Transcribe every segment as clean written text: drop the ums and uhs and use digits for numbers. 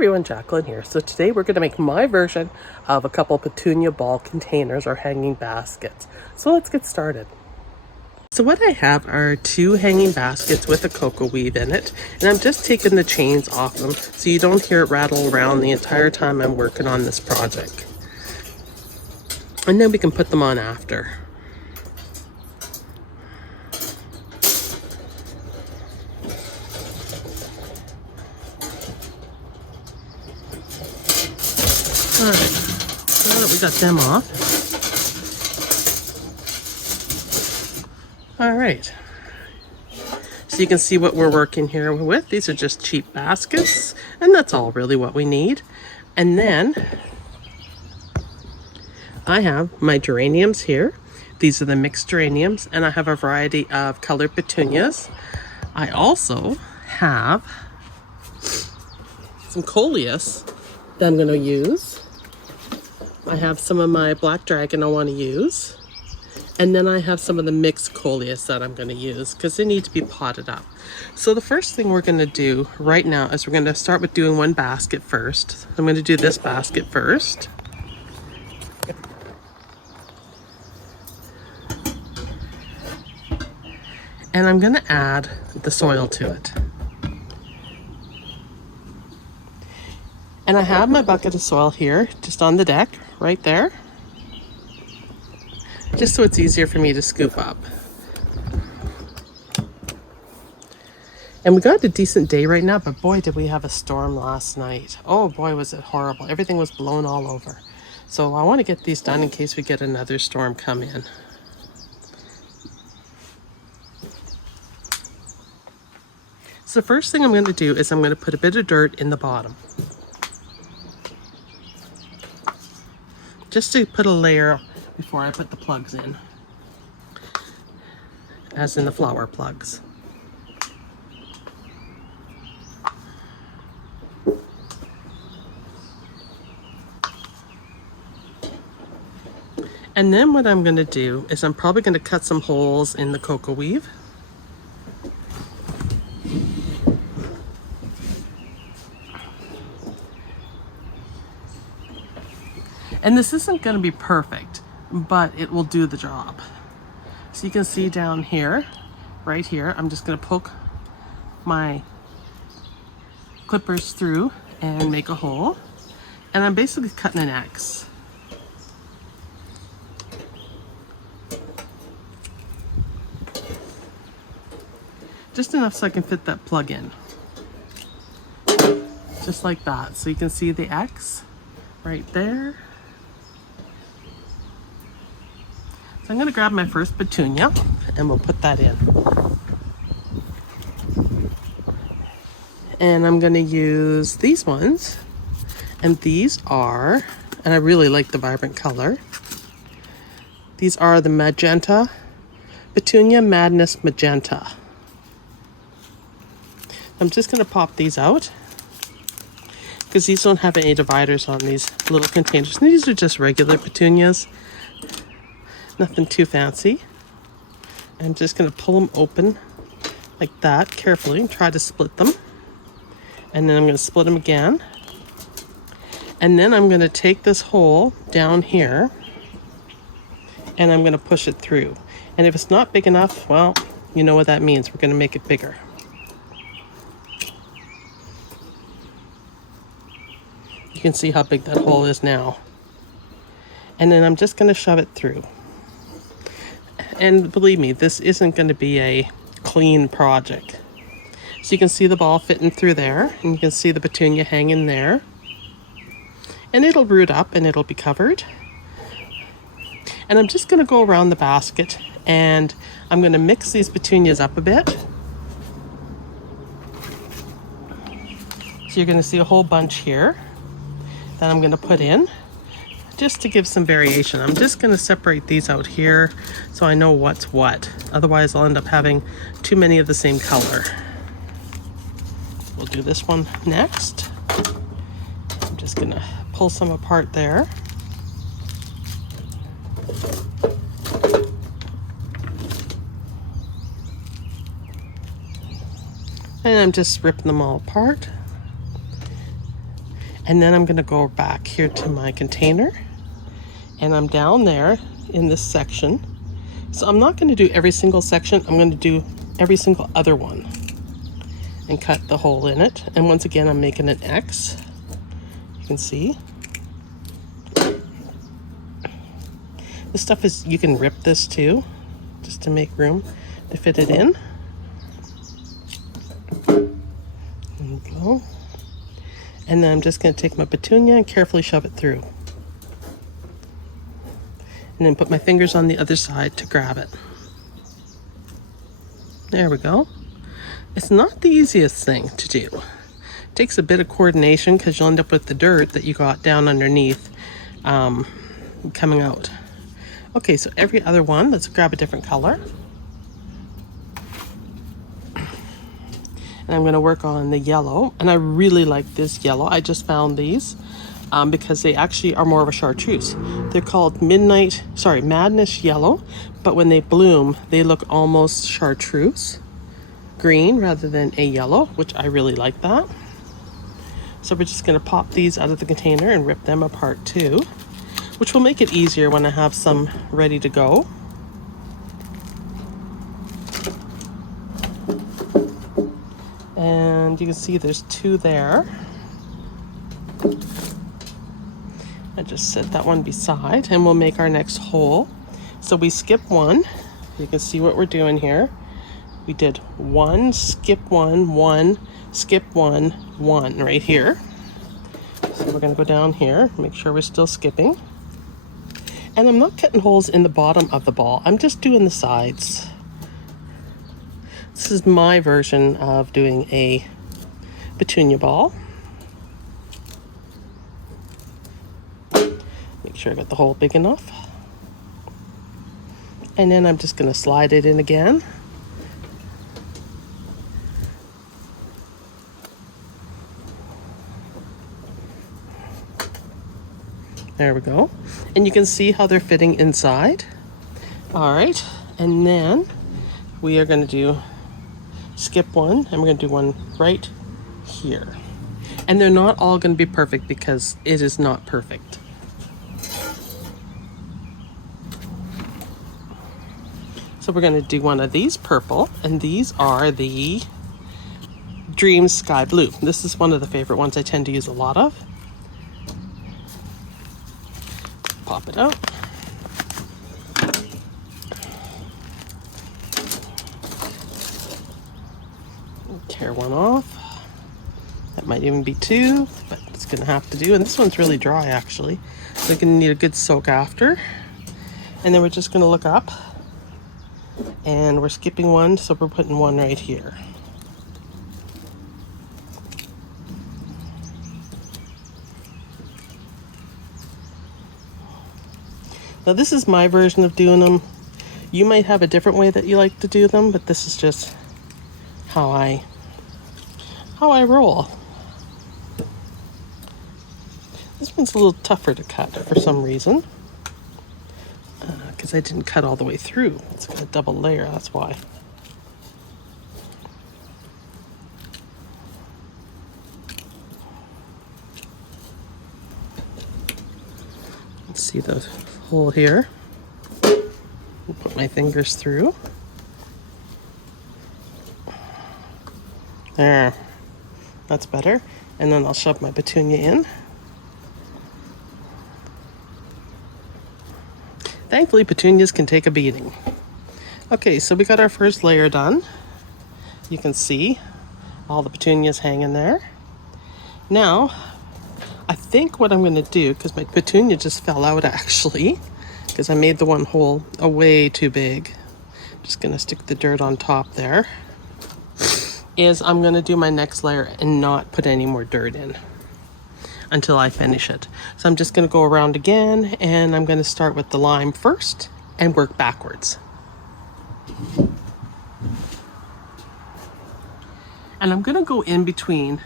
everyone, Jacqueline here. So today we're going to make my version of a couple petunia ball containers or hanging baskets. So let's get started. So what I have are two hanging baskets with a cocoa weave in it, and I'm just taking the chains off them so you don't hear it rattle around the entire time I'm working on this project. And then we can put them on after. Alright, now that we got them off. Alright, so you can see what we're working here with. These are just cheap baskets, and that's all really what we need. And then I have my geraniums here. These are the mixed geraniums, and I have a variety of colored petunias. I also have some Coleus that I'm going to use. I have some of my black dragon I want to use. And then I have some of the mixed Coleus that I'm going to use because they need to be potted up. So the first thing we're going to do right now is we're going to start with doing one basket first. I'm going to do this basket first. And I'm going to add the soil to it. And I have my bucket of soil here, just on the deck, right there. Just so it's easier for me to scoop up. And we got a decent day right now, but boy, did we have a storm last night. Oh boy, was it horrible. Everything was blown all over. So I want to get these done in case we get another storm come in. So the first thing I'm going to do is I'm going to put a bit of dirt in the bottom. Just to put a layer before I put the plugs in, as in the flower plugs. And then what I'm going to do is I'm probably going to cut some holes in the cocoa weave. And this isn't going to be perfect, but it will do the job. So you can see down here, right here, I'm just going to poke my clippers through and make a hole. And I'm basically cutting an X. Just enough so I can fit that plug in. Just like that. So you can see the X right there. I'm going to grab my first petunia and we'll put that in. And I'm going to use these ones. And these are, and I really like the vibrant color. These are the magenta, Petunia Madness Magenta. I'm just going to pop these out because these don't have any dividers on these little containers. These are just regular petunias. Nothing too fancy. I'm just going to pull them open like that carefully and try to split them. And then I'm going to split them again. And then I'm going to take this hole down here and I'm going to push it through. And if it's not big enough, well, you know what that means. We're going to make it bigger. You can see how big that hole is now. And then I'm just going to shove it through. And believe me, this isn't going to be a clean project. So you can see the ball fitting through there, and you can see the petunia hanging there. And it'll root up and it'll be covered. And I'm just going to go around the basket and I'm going to mix these petunias up a bit. So you're going to see a whole bunch here that I'm going to put in. Just to give some variation. I'm just going to separate these out here so I know what's what. Otherwise I'll end up having too many of the same color. We'll do this one next. I'm just going to pull some apart there. And I'm just ripping them all apart. And then I'm going to go back here to my container, and I'm down there in this section. So I'm not going to do every single section. I'm going to do every single other one and cut the hole in it. And once again, I'm making an X. You can see. This stuff is, you can rip this too, just to make room to fit it in. There we go. And then I'm just going to take my petunia and carefully shove it through. And then put my fingers on the other side to grab it. There we go. It's not the easiest thing to do. It takes a bit of coordination because you'll end up with the dirt that you got down underneath coming out. Okay, so every other one, let's grab a different color. And I'm going to work on the yellow. And I really like this yellow. I just found these because they actually are more of a chartreuse. They're called Madness Yellow. But when they bloom, they look almost chartreuse green rather than a yellow, which I really like that. So we're just going to pop these out of the container and rip them apart too, which will make it easier when I have some ready to go. And you can see there's two there. I just set that one beside, and we'll make our next hole. So we skip one. You can see what we're doing here. We did one, skip one, skip one right here. So we're going to go down here, make sure we're still skipping. And I'm not cutting holes in the bottom of the ball. I'm just doing the sides. This is my version of doing a petunia ball. Make sure I got the hole big enough. And then I'm just going to slide it in again. There we go. And you can see how they're fitting inside. All right. And then we are going to do skip one, and we're going to do one right here. And they're not all going to be perfect because it is not perfect. So we're going to do one of these purple, and these are the Dream Sky Blue. This is one of the favorite ones I tend to use a lot of. Pop it out. Tear one off. That might even be two, but it's gonna have to do. And this one's really dry actually. So we're gonna need a good soak after. And then we're just gonna look up, and we're skipping one, so we're putting one right here. Now this is my version of doing them. You might have a different way that you like to do them, but this is just how I roll. This one's a little tougher to cut for some reason, because I didn't cut all the way through. It's got a double layer, that's why. Let's see the hole here. I'll put my fingers through. There, that's better. And then I'll shove my petunia in. Thankfully, petunias can take a beating. Okay, so we got our first layer done. You can see all the petunias hanging there. Now, I think what I'm going to do, because my petunia just fell out actually, because I made the one hole way too big. I'm just going to stick the dirt on top there. Is I'm going to do my next layer and not put any more dirt in until I finish it. So I'm just going to go around again, and I'm going to start with the lime first and work backwards. And I'm going to go in between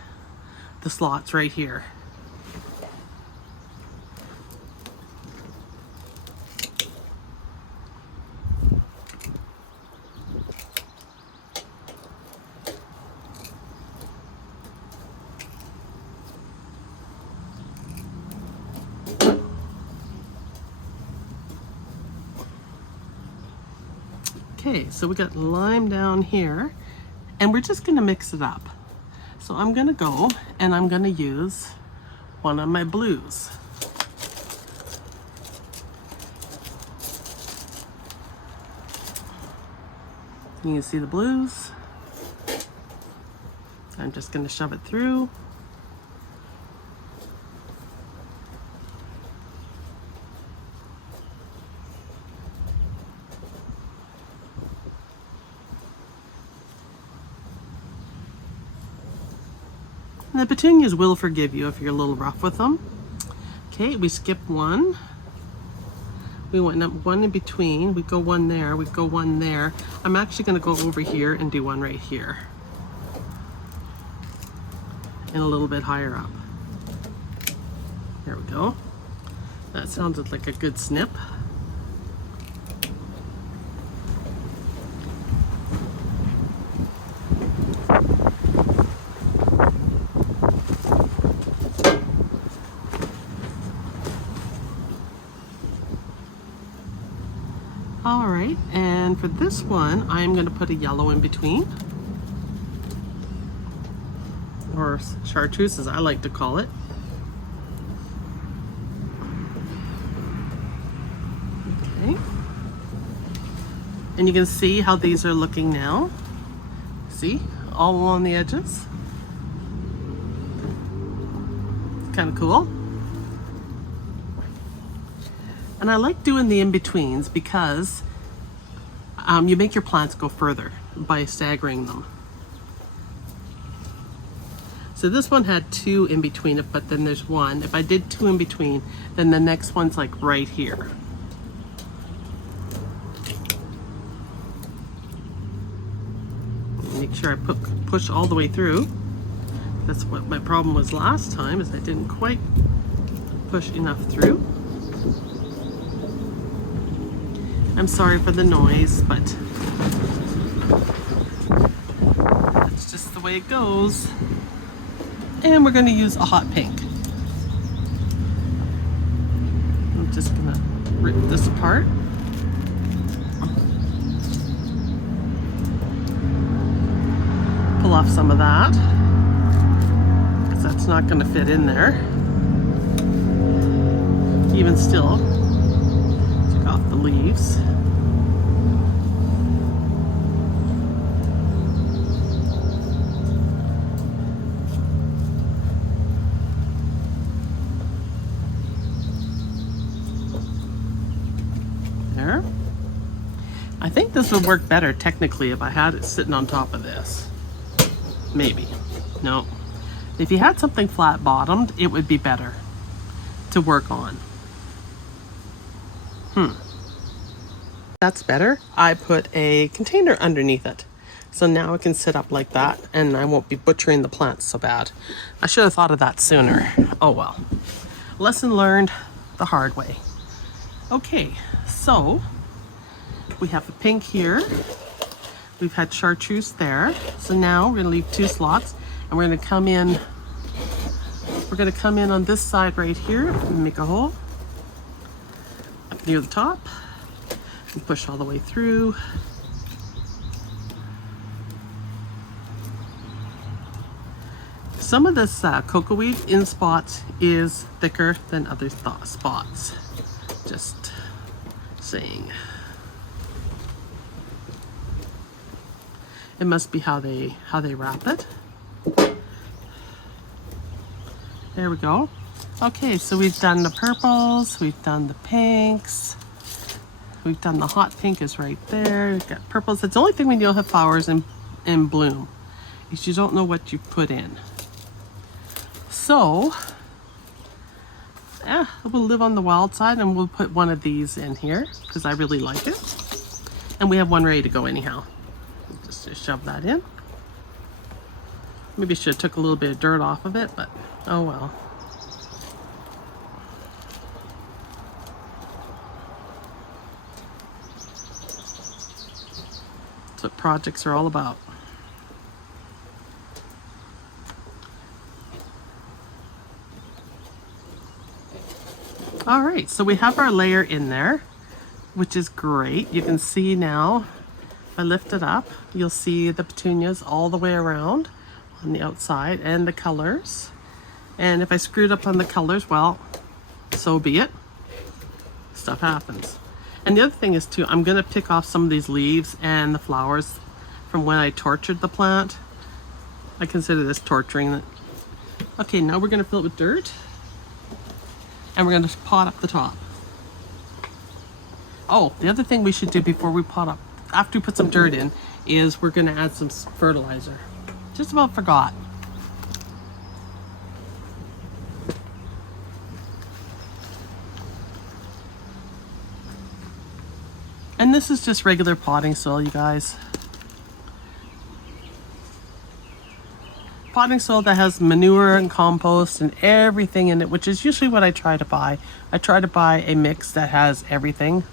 the slots right here. Okay, so we got lime down here, and we're just gonna mix it up. So I'm gonna go and I'm gonna use one of my blues. You can see the blues. I'm just gonna shove it through. And the petunias will forgive you if you're a little rough with them. Okay, we skipped one. We went up one in between. We go one there, we go one there. I'm actually gonna go over here and do one right here. And a little bit higher up. There we go. That sounded like a good snip. All right, and for this one, I'm going to put a yellow in between, or chartreuse as I like to call it. Okay, and you can see how these are looking now. See, all along the edges. Kind of cool. And I like doing the in-betweens because you make your plants go further by staggering them. So this one had two in between it, but then there's one. If I did two in between, then the next one's like right here. Make sure I push all the way through. That's what my problem was last time, is I didn't quite push enough through. I'm sorry for the noise, but that's just the way it goes. And we're going to use a hot pink. I'm just going to rip this apart. Pull off some of that, because that's not going to fit in there. Even still, took off the leaves. There. I think this would work better technically if I had it sitting on top of this. Maybe. No. If you had something flat bottomed, it would be better to work on. That's better. I put a container underneath it. So now it can sit up like that and I won't be butchering the plants so bad. I should have thought of that sooner. Oh well. Lesson learned the hard way. Okay, so we have a pink here. We've had chartreuse there. So now we're gonna leave two slots and we're gonna come in. We're gonna come in on this side right here and make a hole up near the top and push all the way through. Some of this cocoa weed in spots is thicker than other spots. Just saying. It must be how they wrap it. There we go. Okay, so we've done the purples, we've done the pinks, we've done the hot pink is right there. We've got purples. That's the only thing when you don't have flowers in bloom, is you don't know what you put in. So, yeah, we'll live on the wild side and we'll put one of these in here because I really like it. And we have one ready to go anyhow. Just shove that in. Maybe should have took a little bit of dirt off of it, but oh well. That's what projects are all about. All right, so we have our layer in there, which is great. You can see now If I lift it up, you'll see the petunias all the way around on the outside and the colors. And if I screwed up on the colors, well, so be it. Stuff happens. And the other thing is too, I'm gonna pick off some of these leaves and the flowers from when I tortured the plant. I consider this torturing it. Okay, now we're gonna fill it with dirt. And we're gonna pot up the top. Oh, the other thing we should do before we pot up, after we put some dirt in, is we're gonna add some fertilizer. Just about forgot. And this is just regular potting soil, you guys. Potting soil that has manure and compost and everything in it, which is usually what I try to buy. I try to buy a mix that has everything.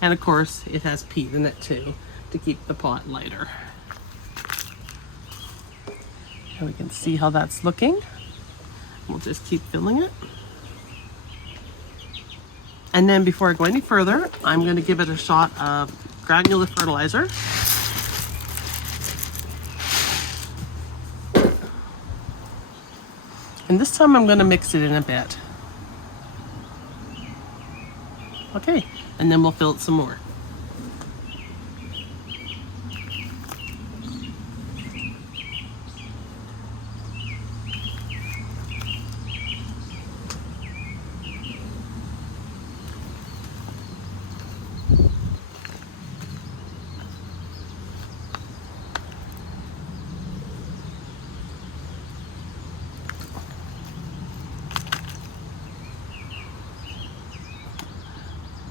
And of course, it has peat in it too, to keep the pot lighter. And we can see how that's looking. We'll just keep filling it. And then before I go any further, I'm going to give it a shot of granular fertilizer. And this time I'm going to mix it in a bit. Okay, and then we'll fill it some more.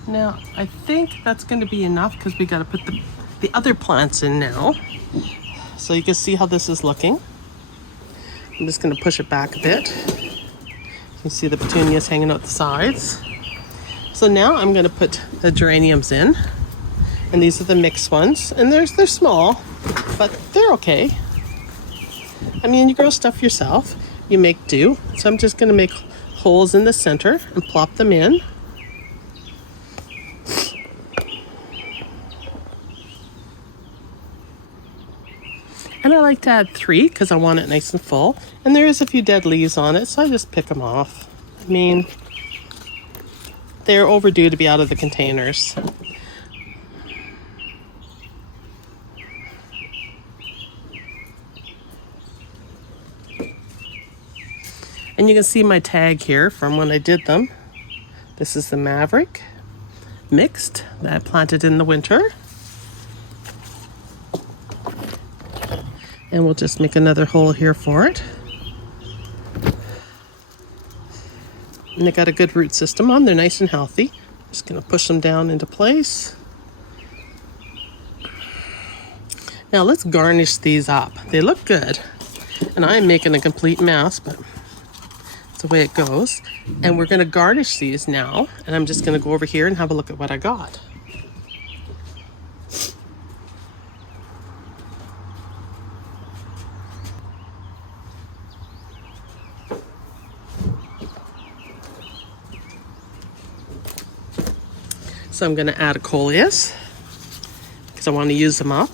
Now, I think that's going to be enough because we got to put the other plants in now. So you can see how this is looking. I'm just going to push it back a bit. You can see the petunias hanging out the sides. So now I'm going to put the geraniums in. And these are the mixed ones. And they're small, but they're okay. I mean, you grow stuff yourself. You make do. So I'm just going to make holes in the center and plop them in. And I like to add 3 because I want it nice and full. And there is a few dead leaves on it, so I just pick them off. I mean, they're overdue to be out of the containers. And you can see my tag here from when I did them. This is the Maverick Mixed that I planted in the winter. And we'll just make another hole here for it. And they got a good root system on. They're nice and healthy. Just gonna push them down into place. Now let's garnish these up. They look good. And I'm making a complete mess, but that's the way it goes. And we're gonna garnish these now. And I'm just gonna go over here and have a look at what I got. So I'm going to add a Coleus because I want to use them up.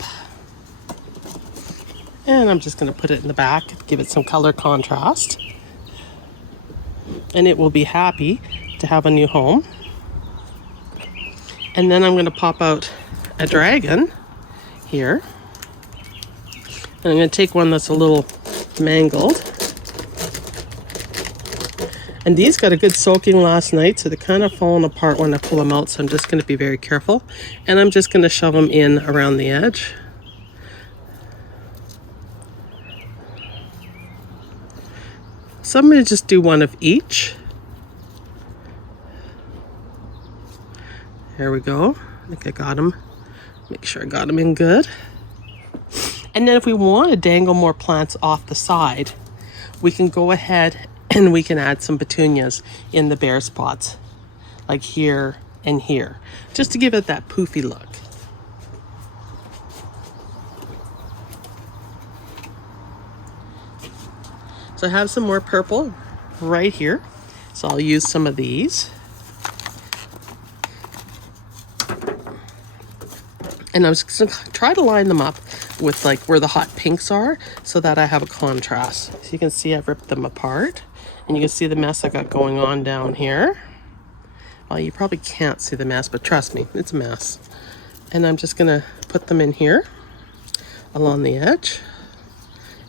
And I'm just going to put it in the back, give it some color contrast. And it will be happy to have a new home. And then I'm going to pop out a dragon here. And I'm going to take one that's a little mangled. And these got a good soaking last night, so they're kind of falling apart when I pull them out, so I'm just going to be very careful. And I'm just going to shove them in around the edge. So I'm going to just do one of each. There we go. I think I got them. Make sure I got them in good. And then if we want to dangle more plants off the side, we can go ahead and we can add some petunias in the bare spots, like here and here, just to give it that poofy look. So I have some more purple right here, so I'll use some of these. And I was going to try to line them up with like where the hot pinks are so that I have a contrast. So you can see I've ripped them apart. And you can see the mess I got going on down here. Well, you probably can't see the mess, but trust me, it's a mess. And I'm just going to put them in here along the edge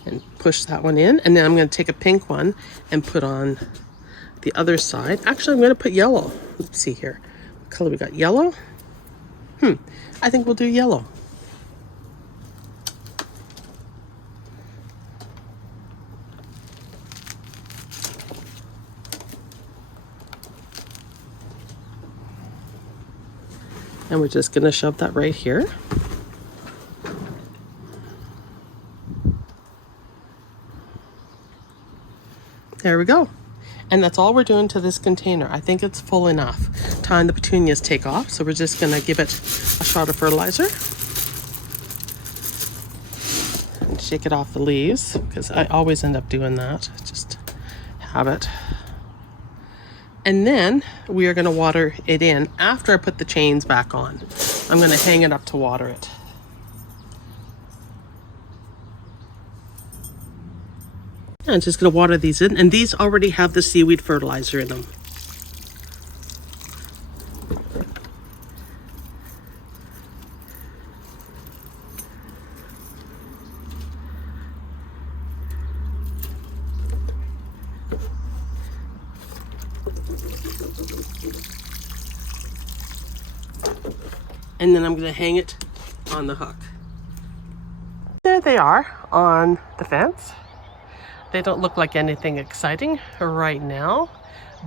and push that one in. And then I'm going to take a pink one and put on the other side. Actually, I'm going to put yellow. Let's see here. What color we got? Yellow? I think we'll do yellow. And we're just going to shove that right here. There we go. And that's all we're doing to this container. I think it's full enough. Time the petunias take off, so we're just gonna give it a shot of fertilizer. And shake it off the leaves, because I always end up doing that. Just have it. And then we are gonna water it in after I put the chains back on. I'm gonna hang it up to water it. I'm just going to water these in, and these already have the seaweed fertilizer in them. And then I'm going to hang it on the hook. There they are on the fence. They don't look like anything exciting right now,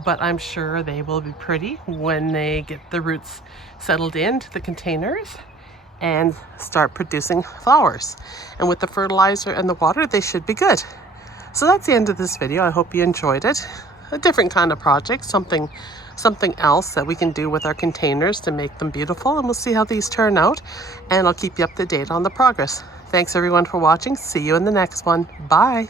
but I'm sure they will be pretty when they get the roots settled into the containers and start producing flowers. And with the fertilizer and the water, they should be good. So that's the end of this video. I hope you enjoyed it. A different kind of project, something else that we can do with our containers to make them beautiful, and we'll see how these turn out, and I'll keep you up to date on the progress. Thanks everyone for watching. See you in the next one. Bye.